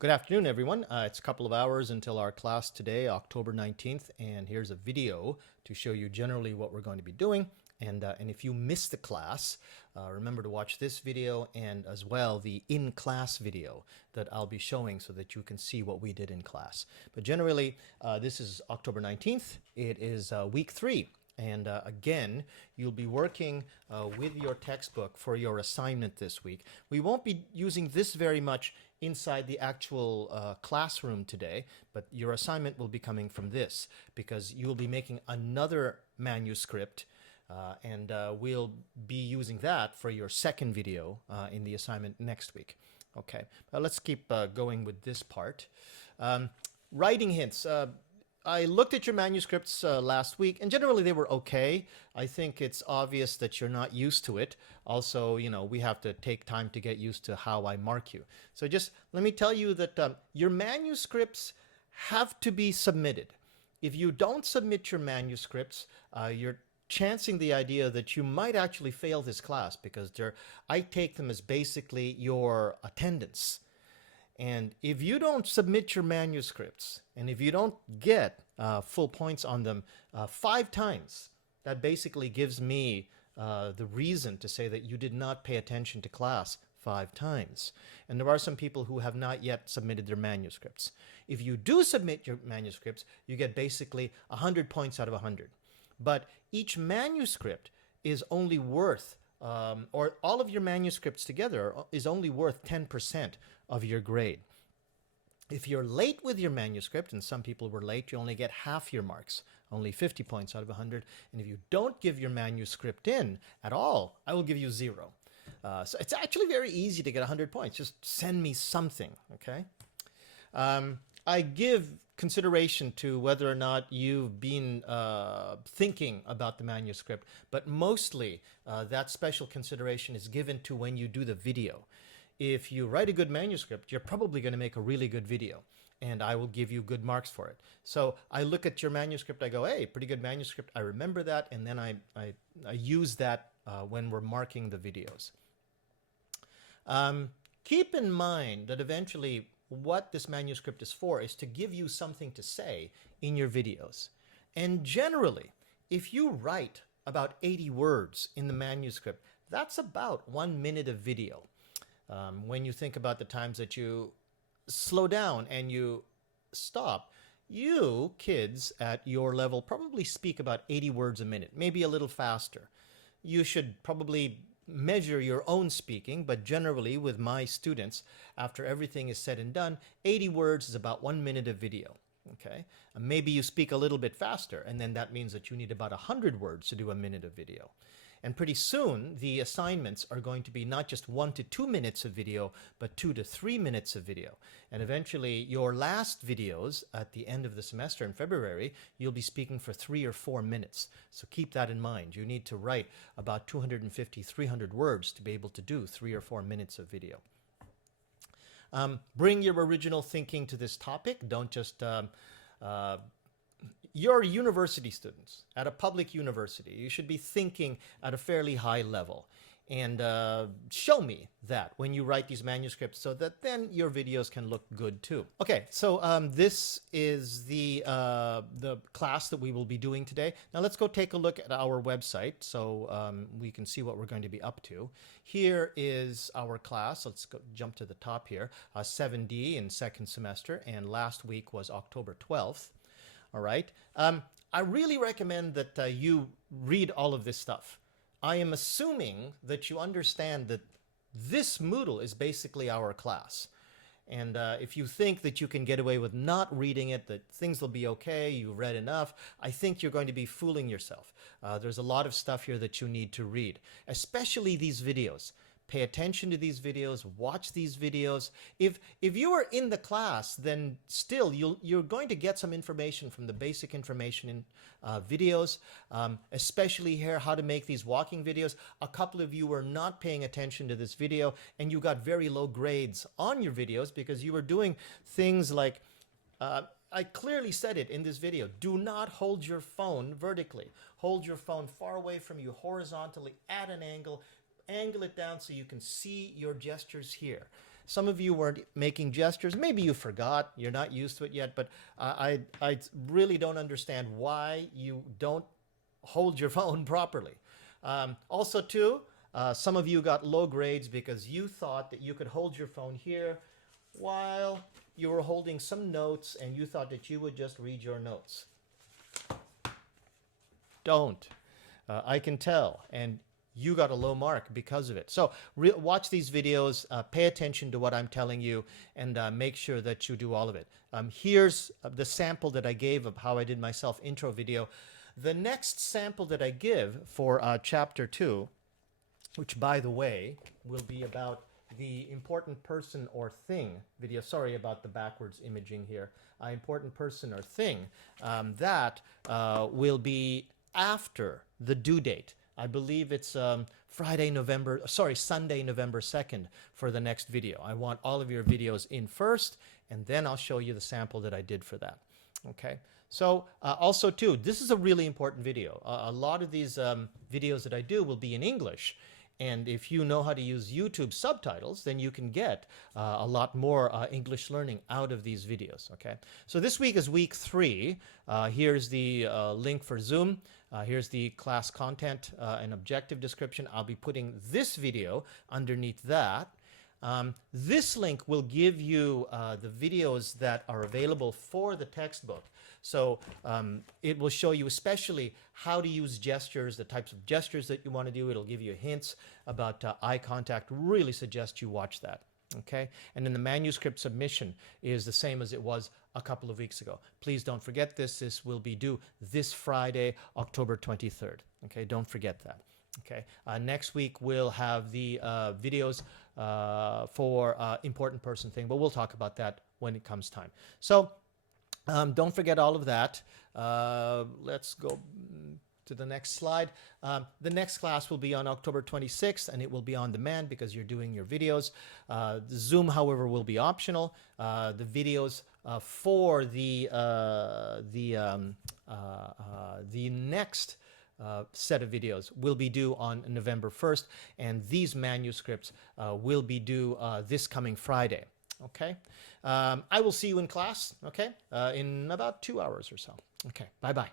Good afternoon, everyone. It's a couple of hours until our class today, October 19th, and here's a video to show you generally what we're going to be doing. And if you missed the class, remember to watch this video and as well the in-class video that I'll be showing so that you can see what we did in class. But generally, this is October 19th. It is week 3. And again, you'll be working with your textbook for your assignment this week. We won't be using this very much inside the actual classroom today, but your assignment will be coming from this because you'll be making another manuscript and we'll be using that for your second video in the assignment next week. Okay, let's keep going with this part. Writing hints. I looked at your manuscripts last week, and generally they were okay. I think it's obvious that you're not used to it. Also, you know, we have to take time to get used to how I mark you. So just let me tell you that your manuscripts have to be submitted. If you don't submit your manuscripts, you're chancing the idea that you might actually fail this class because I take them as basically your attendance. And if you don't submit your manuscripts, and if you don't get full points on them 5 times, that basically gives me the reason to say that you did not pay attention to class 5 times. And there are some people who have not yet submitted their manuscripts. If you do submit your manuscripts, you get basically 100 points out of 100. But each manuscript is only worth or all of your manuscripts together is only worth 10% of your grade. If you're late with your manuscript, and some people were late, you only get half your marks, only 50 points out of 100. And if you don't give your manuscript in at all, I will give you 0. So it's actually very easy to get 100 points. Just send me something, okay? I give consideration to whether or not you've been thinking about the manuscript, but mostly that special consideration is given to when you do the video. If you write a good manuscript, you're probably going to make a really good video, and I will give you good marks for it. So I look at your manuscript, I go, hey, pretty good manuscript, I remember that, and then I use that when we're marking the videos. Keep in mind that eventually what this manuscript is for is to give you something to say in your videos. And generally, if you write about 80 words in the manuscript, that's about 1 minute of video. When you think about the times that you slow down and you stop, you kids at your level probably speak about 80 words a minute, maybe a little faster. You should probably measure your own speaking, but generally with my students, after everything is said and done, 80 words is about 1 minute of video. Okay, maybe you speak a little bit faster, and then that means that you need about 100 words to do a minute of video. And pretty soon, the assignments are going to be not just 1 to 2 minutes of video, but 2 to 3 minutes of video. And eventually, your last videos at the end of the semester in February, you'll be speaking for 3 or 4 minutes. So keep that in mind. You need to write about 250, 300 words to be able to do 3 or 4 minutes of video. Bring your original thinking to this topic. Don't just... You're university students at a public university. You should be thinking at a fairly high level. And show me that when you write these manuscripts so that then your videos can look good too. Okay, so this is the class that we will be doing today. Now let's go take a look at our website so we can see what we're going to be up to. Here is our class. Let's go jump to the top here. 7D in second semester, and last week was October 12th. All right. I really recommend that you read all of this stuff. I am assuming that you understand that this Moodle is basically our class. And if you think that you can get away with not reading it, that things will be okay, you read enough, I think you're going to be fooling yourself. There's a lot of stuff here that you need to read, especially these videos. Pay attention to these videos, watch these videos. If you are in the class, then still you're going to get some information from the basic information in videos, especially here how to make these walking videos. A couple of you were not paying attention to this video and you got very low grades on your videos because you were doing things like, I clearly said it in this video, do not hold your phone vertically. Hold your phone far away from you horizontally at an angle. Angle it down so you can see your gestures here. Some of you weren't making gestures. Maybe you forgot. You're not used to it yet. But I really don't understand why you don't hold your phone properly. Also, too, some of you got low grades because you thought that you could hold your phone here while you were holding some notes and you thought that you would just read your notes. Don't. I can tell. And you got a low mark because of it. So watch these videos, pay attention to what I'm telling you, and make sure that you do all of it. Here's the sample that I gave of how I did my self-intro video. The next sample that I give for Chapter 2, which, by the way, will be about the important person or thing video. Sorry about the backwards imaging here. Important person or thing. That will be after the due date. I believe it's Sunday, November 2nd for the next video. I want all of your videos in first, and then I'll show you the sample that I did for that. Okay. So also too, this is a really important video. A lot of these videos that I do will be in English. And if you know how to use YouTube subtitles, then you can get a lot more English learning out of these videos, okay? So this week is week 3. Here's the link for Zoom. Here's the class content and objective description. I'll be putting this video underneath that. This link will give you the videos that are available for the textbook. So it will show you especially how to use gestures, the types of gestures that you want to do. It'll give you hints about eye contact. Really suggest you watch that. Okay? And then the manuscript submission is the same as it was a couple of weeks ago. Please don't forget this. This will be due this Friday, October 23rd. Okay? Don't forget that. Okay? Next week we'll have the videos for important person thing, but we'll talk about that when it comes time. So don't forget all of that. Let's go to the next slide. The next class will be on October 26th, and it will be on demand because you're doing your videos. The Zoom, however, will be optional. The videos for the next set of videos will be due on November 1st, and these manuscripts will be due this coming Friday. Okay, I will see you in class, okay, in about 2 hours or so. Okay, bye-bye.